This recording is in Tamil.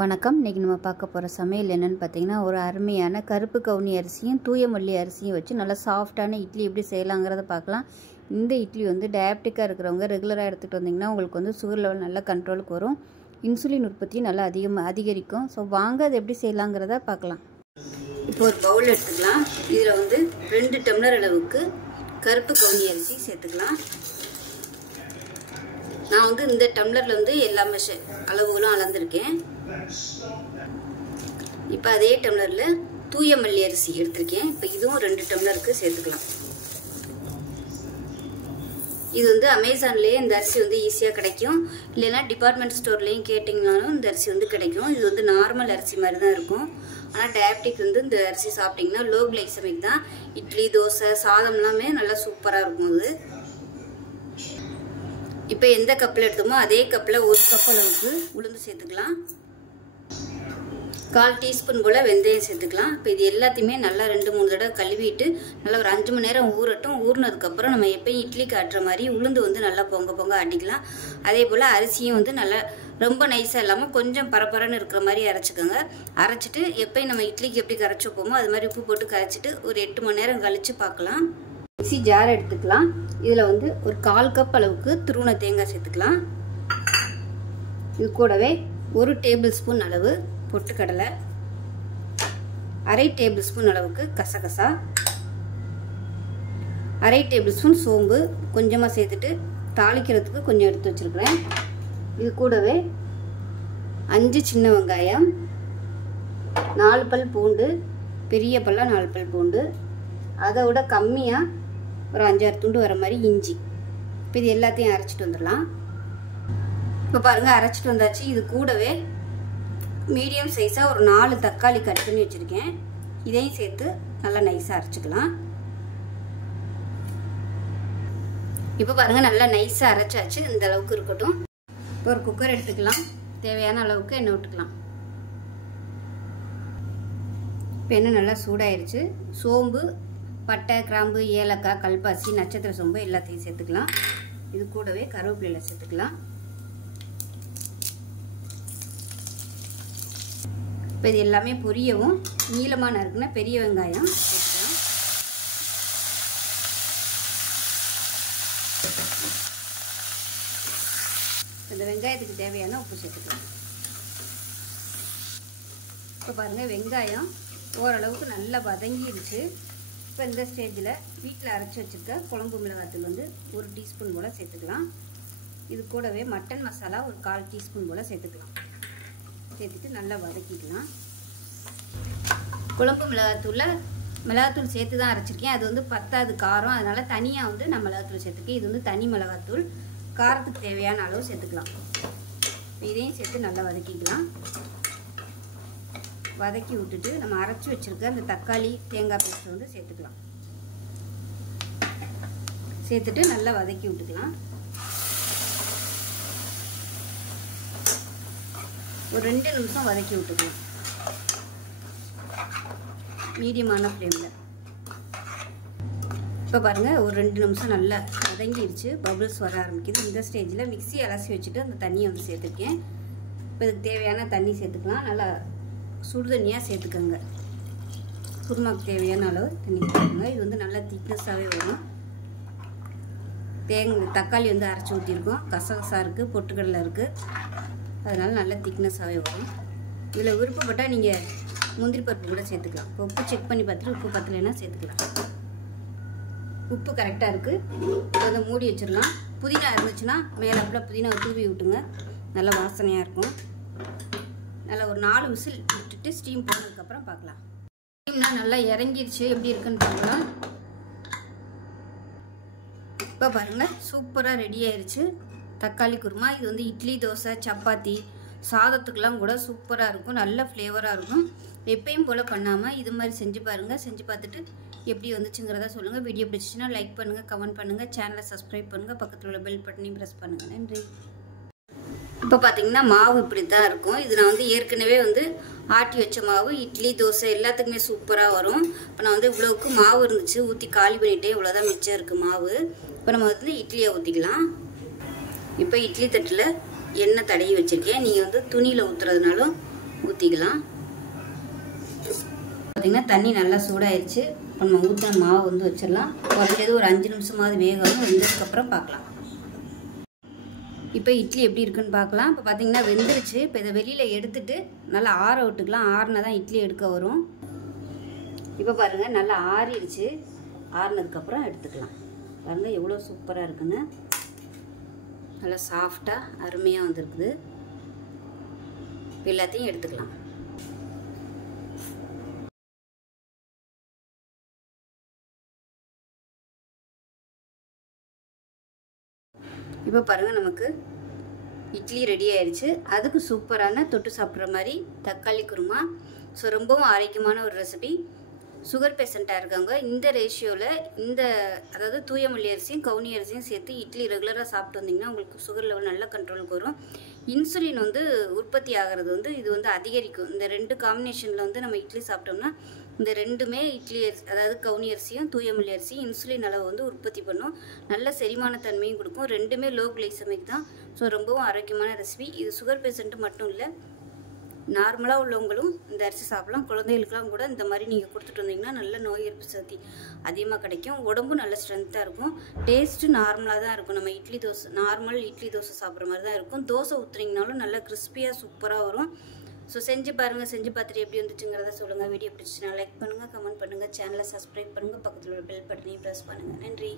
வணக்கம். இன்றைக்கி நம்ம பார்க்க போகிற சமையல் என்னென்னு பார்த்தீங்கன்னா, ஒரு அருமையான கருப்பு கவுனி அரிசியும் தூய மல்லி அரிசியும் வச்சு நல்லா சாஃப்டான இட்லி எப்படி செய்யலாங்கிறத பார்க்கலாம். இந்த இட்லி வந்து டயபெட்டிக்காக இருக்கிறவங்க ரெகுலராக எடுத்துகிட்டு வந்திங்கன்னா உங்களுக்கு வந்து சுகர் லெவல் நல்லா கண்ட்ரோலுக்கு வரும், இன்சுலின் உற்பத்தியும் நல்லா அதிகரிக்கும். ஸோ வாங்க அது எப்படி செய்யலாங்கிறத பார்க்கலாம். இப்போ ஒரு பவுல் எடுத்துக்கலாம். இதில் வந்து 2 டம்ளர் அளவுக்கு கருப்பு கவுனி அரிசி சேர்த்துக்கலாம். நான் வந்து இந்த டம்ளரில் வந்து எல்லாமே அளவுகளும் அளந்துருக்கேன். இப்போ அதே டம்ளரில் தூய மல்லி அரிசி எடுத்திருக்கேன். இப்போ இதுவும் 2 டம்ளருக்கு சேர்த்துக்கலாம். இது வந்து அமேசான்லேயே இந்த அரிசி வந்து ஈஸியாக கிடைக்கும், இல்லைன்னா டிபார்ட்மெண்ட் ஸ்டோர்லேயும் கேட்டிங்கனாலும் இந்த அரிசி வந்து கிடைக்கும். இது வந்து நார்மல் அரிசி மாதிரி தான் இருக்கும். ஆனால் டயபெட்டிக் வந்து இந்த அரிசி சாப்பிட்டிங்கன்னா லோ கிளைசமிக் தான். இட்லி, தோசை, சாதம் எல்லாமே நல்லா சூப்பராக இருக்கும். அது இப்போ எந்த கப்பில் எடுத்தோமோ அதே கப்பில் 1 கப் அளவுக்கு உளுந்து சேர்த்துக்கலாம். 1/4 டீஸ்பூன் போல் வெந்தயம் சேர்த்துக்கலாம். இப்போ இது எல்லாத்தையுமே நல்லா 2-3 தடவை கழுவிட்டு நல்லா ஒரு 5 மணி நேரம் ஊறட்டும். ஊறினதுக்கப்புறம் நம்ம எப்பயும் இட்லி காட்டுற மாதிரி உளுந்து வந்து நல்லா பொங்க ஆட்டிக்கலாம். அதே போல் அரிசியும் வந்து நல்லா ரொம்ப நைஸாக இல்லாமல் கொஞ்சம் பரபரன்னு இருக்கிற மாதிரி அரைச்சிக்கோங்க. அரைச்சிட்டு எப்பயும் நம்ம இட்லிக்கு எப்படி கரைச்சி வைப்போமோ அது மாதிரி உப்பு போட்டு கரைச்சிட்டு ஒரு 8 மணி நேரம் கழித்து பார்க்கலாம். மிக்ஸி ஜார் எடுத்துக்கலாம். இதில் வந்து ஒரு 1/4 கப் அளவுக்கு துருவன தேங்காய் சேர்த்துக்கலாம். இது கூடவே 1 டேபிள் ஸ்பூன் அளவு பொட்டுக்கடலை, 1/2 டேபிள் ஸ்பூன் அளவுக்கு கசகசா, 1/2 டேபிள் ஸ்பூன் சோம்பு கொஞ்சமாக சேர்த்துட்டு தாளிக்கிறதுக்கு கொஞ்சம் எடுத்து வச்சுருக்கிறேன். இது கூடவே 5 சின்ன வெங்காயம், 4 பல் பூண்டு, பெரிய பல்லாக 4 பல் பூண்டு, அதை விட கம்மியாக ஒரு 5-6 துண்டு வர மாதிரி இஞ்சி. இப்போ இது எல்லாத்தையும் அரைச்சிட்டு வந்துடலாம். இப்போ பாருங்கள் அரைச்சிட்டு வந்தாச்சு. இது கூடவே மீடியம் சைஸாக ஒரு 4 தக்காளி கட் பண்ணி வச்சுருக்கேன். இதையும் சேர்த்து நல்லா நைஸாக அரைச்சிக்கலாம். இப்போ பாருங்கள் நல்லா நைஸாக அரைச்சாச்சு. இந்த அளவுக்கு இருக்கட்டும். இப்போ ஒரு குக்கர் எடுத்துக்கலாம். தேவையான அளவுக்கு எண்ணெய் விட்டுக்கலாம். இப்போ எண்ணெய் நல்லா சூடாயிருச்சு. சோம்பு, பட்டை, கிராம்பு, ஏலக்காய், கல்பாசி, நட்சத்திர சோம்பு எல்லாத்தையும் சேர்த்துக்கலாம். இது கூடவே கருவேப்பிலை சேர்த்துக்கலாம். இப்போ இது எல்லாமே பொரியவும் நீளமாக நறுக்குனா பெரிய வெங்காயம் சேர்த்துக்கலாம். இந்த வெங்காயத்துக்கு தேவையான உப்பு சேர்த்துக்கலாம். இப்போ பாருங்கள் வெங்காயம் ஓரளவுக்கு நல்லா வதங்கிடுச்சு. இப்போ இந்த ஸ்டேஜில் வீட்டில் அரைச்சி வச்சுருக்க குழம்பு மிளகாத்தூள் வந்து 1 டீஸ்பூன் போல் சேர்த்துக்கலாம். இது கூடவே மட்டன் மசாலா ஒரு 1/4 டீஸ்பூன் போல் சேர்த்துக்கலாம். சேர்த்துட்டு நல்லா வதக்கிக்கலாம். குழம்பு மிளகாத்தூள் சேர்த்து தான் அரைச்சிருக்கேன். அது வந்து பத்தாது காரம், அதனால் தனியாக வந்து நான் மிளகாத்தூள் சேர்த்துருக்கேன். இது வந்து தனி மிளகாத்தூள். காரத்துக்கு தேவையான அளவு சேர்த்துக்கலாம். இதையும் சேர்த்து நல்லா வதக்கிக்கலாம். வதக்கி விட்டுட்டு நம்ம அரைச்சி வச்சுருக்க அந்த தக்காளி, தேங்காய் பேஸ்ட் வந்து சேர்த்துக்கலாம். சேர்த்துட்டு நல்லா வதக்கி விட்டுக்கலாம். ஒரு 2 நிமிஷம் வதக்கி விட்டுக்கலாம் மீடியமான ஃப்ளேமில். இப்போ பாருங்கள் ஒரு 2 நிமிஷம் நல்லா வதங்கிடுச்சு. பபுள்ஸ் வர ஆரம்பிக்குது. இந்த ஸ்டேஜில் மிக்ஸி அலசி வச்சுட்டு அந்த தண்ணியை வந்து சேர்த்துருக்கேன். இப்போ இதுக்கு தேவையான தண்ணி சேர்த்துக்கலாம். நல்லா சுடு தண்ணியாக சேர்த்துக்கோங்க. குருமாக்கு தேவையான அளவு தண்ணி சேர்த்துக்கோங்க. இது வந்து நல்லா திக்னஸாகவே வரும். தக்காளி வந்து அரைச்சி ஊற்றிருக்கோம், கசகசா இருக்குது, பொட்டுக்கடலை இருக்குது, அதனால் நல்லா திக்னஸாகவே வரும். இதில் விருப்பப்பட்டால் நீங்கள் முந்திரி பருப்பு கூட சேர்த்துக்கலாம். இப்போ உப்பு செக் பண்ணி பார்த்துட்டு உப்பு பத்தலைன்னா சேர்த்துக்கலாம். உப்பு கரெக்டாக இருக்குது. அதை மூடி வச்சிடலாம். புதினா இருந்துச்சுன்னா மேலே அப்படியே புதினாவை தூவி விட்டுங்க, நல்லா வாசனையாக இருக்கும். நல்லா ஒரு 4 விசில் விட்டுட்டு ஸ்டீம் போனதுக்கப்புறம் பார்க்கலாம். ஸ்டீம்னா நல்லா இறங்கிடுச்சு. எப்படி இருக்குன்னு பார்க்கலாம். இப்போ பாருங்கள் சூப்பராக ரெடி ஆயிடுச்சு தக்காளி குருமா. இது வந்து இட்லி, தோசை, சப்பாத்தி, சாதத்துக்கெலாம் கூட சூப்பராக இருக்கும். நல்ல ஃப்ளேவராக இருக்கும். எப்பயும் போல் பண்ணாமல் இது மாதிரி செஞ்சு பாருங்கள். செஞ்சு பார்த்துட்டு எப்படி வந்துச்சுங்கிறத சொல்லுங்கள். வீடியோ பிடிச்சிச்சின்னா லைக் பண்ணுங்கள், கமெண்ட் பண்ணுங்கள், சேனலை சப்ஸ்கிரைப் பண்ணுங்கள், பக்கத்தில் உள்ள பெல் பட்டனையும் ப்ரெஸ் பண்ணுங்கள். நன்றி. இப்போ பார்த்தீங்கன்னா மாவு இப்படி தான் இருக்கும். இது நான் வந்து ஏற்கனவே வந்து ஆட்டி வச்ச மாவு. இட்லி, தோசை எல்லாத்துக்குமே சூப்பராக வரும். இப்போ நான் வந்து இவ்வளோவுக்கு மாவு இருந்துச்சு, ஊற்றி காலி பண்ணிவிட்டேன். இவ்வளோதான் மிச்சம் இருக்குது மாவு. இப்போ நம்ம வந்து இட்லியை ஊற்றிக்கலாம். இப்போ இட்லி தட்டில் எண்ணெய் தடவி வச்சுருக்கேன். நீங்கள் வந்து துணியில் ஊற்றுறதுனாலும் ஊற்றிக்கலாம். பார்த்திங்கன்னா தண்ணி நல்லா சூடாயிருச்சு. இப்போ நம்ம ஊற்றின மாவு வந்து வச்சிடலாம். குறைஞ்சது ஒரு 5 நிமிஷமாவது வேகணும். வெந்ததுக்கப்புறம் பார்க்கலாம். இப்போ இட்லி எப்படி இருக்குன்னு பார்க்கலாம். இப்போ பார்த்திங்கன்னா வெந்துருச்சு. இப்போ இதை வெளியில் எடுத்துட்டு நல்லா ஆற விட்டுக்கலாம். ஆறினா தான் இட்லி எடுக்க வரும். இப்போ பாருங்கள் நல்லா ஆறிடுச்சு. ஆறினதுக்கப்புறம் எடுத்துக்கலாம். பாருங்கள் எவ்வளோ சூப்பராக இருக்குன்னு. நல்லா சாஃப்டாக அருமையாக வந்துருக்குது. இப்போ எல்லாத்தையும் எடுத்துக்கலாம். இப்போ பாருங்கள் நமக்கு இட்லி ரெடி ஆயிடுச்சு. அதுக்கு சூப்பரான தொட்டு சாப்பிட்ற மாதிரி தக்காளி குருமா. ஸோ ரொம்பவும் ஆரோக்கியமான ஒரு ரெசிபி. சுகர் பேஷண்ட்டாக இருக்காங்க இந்த ரேஷியோவில் அதாவது தூய மல்லி அரிசியும் கவுனி அரிசியும் சேர்த்து இட்லி ரெகுலராக சாப்பிட்டு வந்தீங்கன்னா உங்களுக்கு சுகர் லெவல் நல்ல கண்ட்ரோலுக்கு வரும். இன்சுலின் வந்து உற்பத்தி ஆகிறது வந்து இது வந்து அதிகரிக்கும். இந்த 2 காம்பினேஷனில் வந்து நம்ம இட்லி சாப்பிட்டோம்னா இந்த 2மே இட்லி அரிசி அதாவது கவுனி அரிசியும் தூய மல்லி அரிசியும் இன்சுலின் அளவு வந்து உற்பத்தி பண்ணும். நல்ல செரிமான தன்மையும் கொடுக்கும். 2மே லோ கிளைசமிக் தான். ஸோ ரொம்பவும் ஆரோக்கியமான ரெசிபி. இது சுகர் பேஷண்ட்டு மட்டும் இல்லை, நார்மலாக உள்ளவங்களும் இந்த அரிசி சாப்பிடலாம். குழந்தைகளுக்கெல்லாம் கூட இந்த மாதிரி நீங்கள் கொடுத்துட்டு வந்தீங்கன்னா நல்ல நோய் எதிர்ப்பு சக்தி அதிகமாக கிடைக்கும். உடம்பும் நல்ல ஸ்ட்ரென்த்தாக இருக்கும். டேஸ்ட்டு நார்மலாக தான் இருக்கும். நம்ம நார்மல் இட்லி தோசை சாப்பிட்ற மாதிரி தான் இருக்கும். தோசை ஊற்றுனீங்கனாலும் நல்லா கிறிஸ்பியாக சூப்பராக வரும். ஸோ செஞ்சு பாருங்கள். செஞ்சு பார்த்துட்டு எப்படி வந்துச்சுங்கிறத சொல்லுங்கள். வீடியோ பிடிச்சிச்சுன்னா லைக் பண்ணுங்கள், கமெண்ட் பண்ணுங்கள், சேனலை சப்ஸ்கிரைப் பண்ணுங்கள், பக்கத்தில் உள்ள பெல் பட்டனையும் ப்ரெஸ் பண்ணுங்கள். நன்றி.